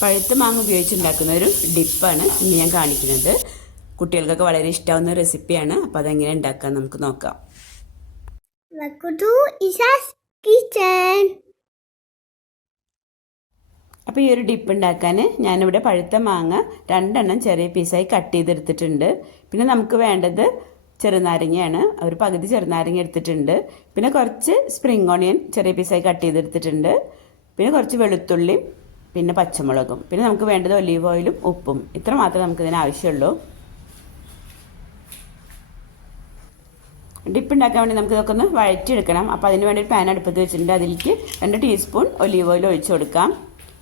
പഴുത്ത മാങ്ങ ഉപയോഗിച്ചുണ്ടാക്കുന്ന ഒരു ഡിപ്പാണ് ഇനി ഞാൻ കാണിക്കുന്നത്. കുട്ടികൾക്കൊക്കെ വളരെ ഇഷ്ടമാവുന്ന റെസിപ്പിയാണ്. അപ്പോൾ അതെങ്ങനെ ഉണ്ടാക്കാൻ നമുക്ക് നോക്കാം. അപ്പോൾ ഈ ഒരു ഡിപ്പ് ഉണ്ടാക്കാൻ ഞാനിവിടെ പഴുത്ത മാങ്ങ 2 എണ്ണം ചെറിയ പീസായി കട്ട് ചെയ്തെടുത്തിട്ടുണ്ട്. പിന്നെ നമുക്ക് വേണ്ടത് ചെറുനാരങ്ങയാണ്. ഒരു പകുതി ചെറുനാരങ്ങ എടുത്തിട്ടുണ്ട്. പിന്നെ കുറച്ച് സ്പ്രിംഗ് ഓണിയൻ ചെറിയ പീസായി കട്ട് ചെയ്തെടുത്തിട്ടുണ്ട്. പിന്നെ കുറച്ച് വെളുത്തുള്ളിയും പിന്നെ പച്ചമുളകും, പിന്നെ നമുക്ക് വേണ്ടത് ഒലീവ് ഓയിലും ഉപ്പും. ഇത്ര മാത്രമേ നമുക്കിതിന് ആവശ്യമുള്ളൂ. ഡിപ്പ് ഉണ്ടാക്കാൻ വേണ്ടി നമുക്ക് ഇതൊക്കെ ഒന്ന് വഴറ്റിയെടുക്കണം. അപ്പോൾ അതിന് വേണ്ടി ഒരു പാൻ അടുപ്പത്ത് വെച്ചിട്ടുണ്ട്. അതിലേക്ക് 2 ടീസ്പൂൺ ഒലീവ് ഓയിൽ ഒഴിച്ചു കൊടുക്കാം.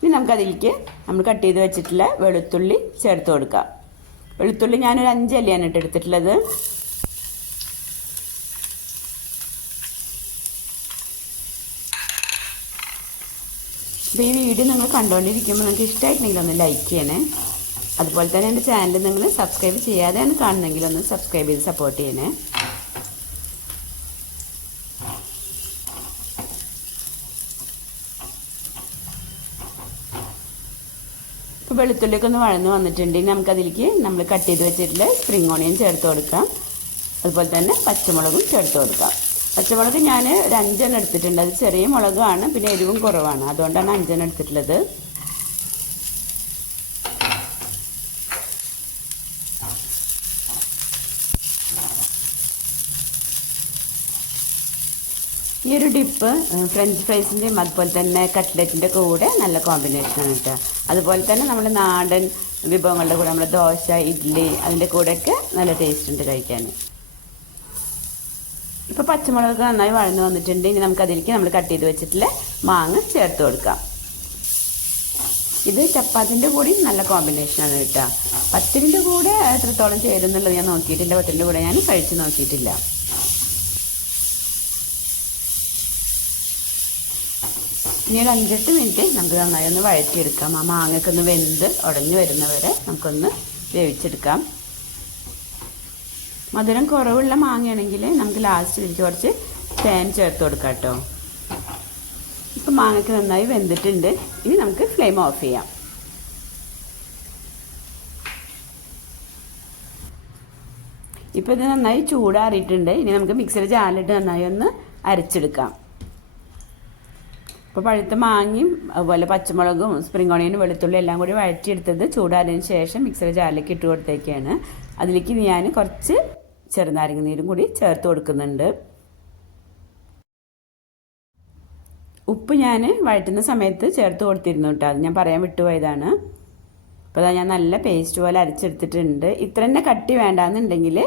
ഇനി നമുക്ക് അതിലേക്ക് നമ്മൾ കട്ട് ചെയ്ത് വെച്ചിട്ടുള്ള വെളുത്തുള്ളി ചേർത്ത് കൊടുക്കാം. വെളുത്തുള്ളി ഞാനൊരു 5 അല്ലിയാണ് എടുത്തിട്ടുള്ളത്. അപ്പോൾ ഈ വീഡിയോ നിങ്ങൾ കണ്ടുകൊണ്ടിരിക്കുമ്പോൾ നിങ്ങൾക്ക് ഇഷ്ടമായിട്ടുണ്ടെങ്കിൽ ഒന്ന് ലൈക്ക് ചെയ്യണേ. അതുപോലെ തന്നെ എൻ്റെ ചാനൽ നിങ്ങൾ സബ്സ്ക്രൈബ് ചെയ്യാതെയാണ് കാണുന്നെങ്കിൽ ഒന്ന് സബ്സ്ക്രൈബ് ചെയ്ത് സപ്പോർട്ട് ചെയ്യണേ. ഇപ്പോൾ വെളുത്തുള്ളിയൊക്കെ ഒന്ന് വഴന്ന് വന്നിട്ടുണ്ടെങ്കിൽ നമുക്കതിലേക്ക് നമ്മൾ കട്ട് ചെയ്ത് വെച്ചിട്ടുള്ള സ്പ്രിംഗ് ഓണിയൻ ചേർത്ത് കൊടുക്കാം. അതുപോലെ തന്നെ പച്ചമുളകും ചേർത്ത് കൊടുക്കാം. പച്ചമുളക് ഞാൻ ഒരു 5 എണ്ണം എടുത്തിട്ടുണ്ട്. അത് ചെറിയ മുളകാണ്, പിന്നെ എരിവും കുറവാണ്, അതുകൊണ്ടാണ് 5 എണ്ണം എടുത്തിട്ടുള്ളത്. ഈ ഒരു ഡിപ്പ് ഫ്രഞ്ച് ഫ്രൈസിൻ്റെയും അതുപോലെ തന്നെ കട്ട്ലറ്റിൻ്റെ കൂടെ നല്ല കോമ്പിനേഷനാണ് കേട്ടോ. അതുപോലെ തന്നെ നമ്മുടെ നാടൻ വിഭവങ്ങളുടെ കൂടെ നമ്മുടെ ദോശ, ഇഡ്ഡലി അതിൻ്റെ കൂടെയൊക്കെ നല്ല ടേസ്റ്റ് ഉണ്ട് കഴിക്കാൻ. ഇപ്പോൾ പച്ചമുളക് നന്നായി വഴന്ന് വന്നിട്ടുണ്ട്. ഇനി നമുക്കതിലേക്ക് നമ്മൾ കട്ട് ചെയ്ത് വെച്ചിട്ടുള്ള മാങ്ങ ചേർത്ത് കൊടുക്കാം. ഇത് ചപ്പാത്തിൻ്റെ കൂടി നല്ല കോമ്പിനേഷനാണ് കേട്ടോ. പത്തിരിൻ്റെ കൂടെ എത്രത്തോളം ചേരുന്നുള്ളത് ഞാൻ നോക്കിയിട്ടില്ല. പത്തിരിൻ്റെ കൂടെ ഞാൻ കഴിച്ച് നോക്കിയിട്ടില്ല. ഇനി ഒരു 5-8 മിനിറ്റ് നമുക്ക് നന്നായി ഒന്ന് വഴറ്റിയെടുക്കാം. ആ മാങ്ങയ്ക്കൊന്ന് വെന്ത് ഉടഞ്ഞു വരുന്നവരെ നമുക്കൊന്ന് വേവിച്ചെടുക്കാം. മധുരം കുറവുള്ള മാങ്ങയാണെങ്കിൽ നമുക്ക് ലാസ്റ്റ് ഇതിലേക്ക് കുറച്ച് തേൻ ചേർത്ത് കൊടുക്കാം കേട്ടോ. ഇപ്പം മാങ്ങയ്ക്ക് നന്നായി വെന്തിട്ടുണ്ട്. ഇനി നമുക്ക് ഫ്ലെയിം ഓഫ് ചെയ്യാം. ഇപ്പോൾ ഇത് നന്നായി ചൂടാറിയിട്ടുണ്ട്. ഇനി നമുക്ക് മിക്സിയുടെ ജാറിലിട്ട് നന്നായി ഒന്ന് അരച്ചെടുക്കാം. ഇപ്പോൾ പഴുത്ത മാങ്ങയും അതുപോലെ പച്ചമുളകും സ്പ്രിംഗ് ഓണിയനും വെളുത്തുള്ളി എല്ലാം കൂടി വഴറ്റിയെടുത്തത് ചൂടാറിയതിന് ശേഷം മിക്സിയുടെ ജാറിലേക്ക് ഇട്ട് കൊടുത്തേക്കാണ്. അതിലേക്ക് ഞാൻ കുറച്ച് ചെറുനാരങ്ങ നീരും കൂടി ചേർത്ത് കൊടുക്കുന്നുണ്ട്. ഉപ്പ് ഞാൻ വഴറ്റുന്ന സമയത്ത് ചേർത്ത് കൊടുത്തിരുന്നു കേട്ടോ. അത് ഞാൻ പറയാൻ വിട്ടുപോയതാണ്. അപ്പോൾ ഞാൻ നല്ല പേസ്റ്റ് പോലെ അരച്ചെടുത്തിട്ടുണ്ട്. ഇത്ര തന്നെ കട്ടി വേണ്ടാന്നുണ്ടെങ്കിൽ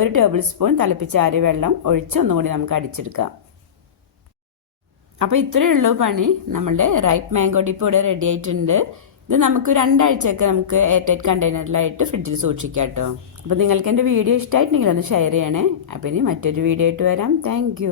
1 ടേബിൾ സ്പൂൺ തിളപ്പിച്ചാറിയ വെള്ളം ഒഴിച്ച് ഒന്നുകൂടി നമുക്ക് അടിച്ചെടുക്കാം. അപ്പോൾ ഇത്രയേ ഉള്ളൂ പണി. നമ്മളുടെ റൈപ്പ് മാംഗോ ഡിപ്പ് ഇവിടെ റെഡി ആയിട്ടുണ്ട്. ഇത് നമുക്ക് 2 ആഴ്ചയൊക്കെ നമുക്ക് എയർ ടൈറ്റ് കണ്ടെയ്നറിലായിട്ട് ഫ്രിഡ്ജിൽ സൂക്ഷിക്കാം കേട്ടോ. അപ്പോൾ നിങ്ങൾക്ക് എൻ്റെ വീഡിയോ ഇഷ്ടമായിട്ടുണ്ടെങ്കിൽ ഒന്ന് ഷെയർ ചെയ്യണേ. അപ്പോൾ ഇനി മറ്റൊരു വീഡിയോ ആയിട്ട് വരാം. താങ്ക്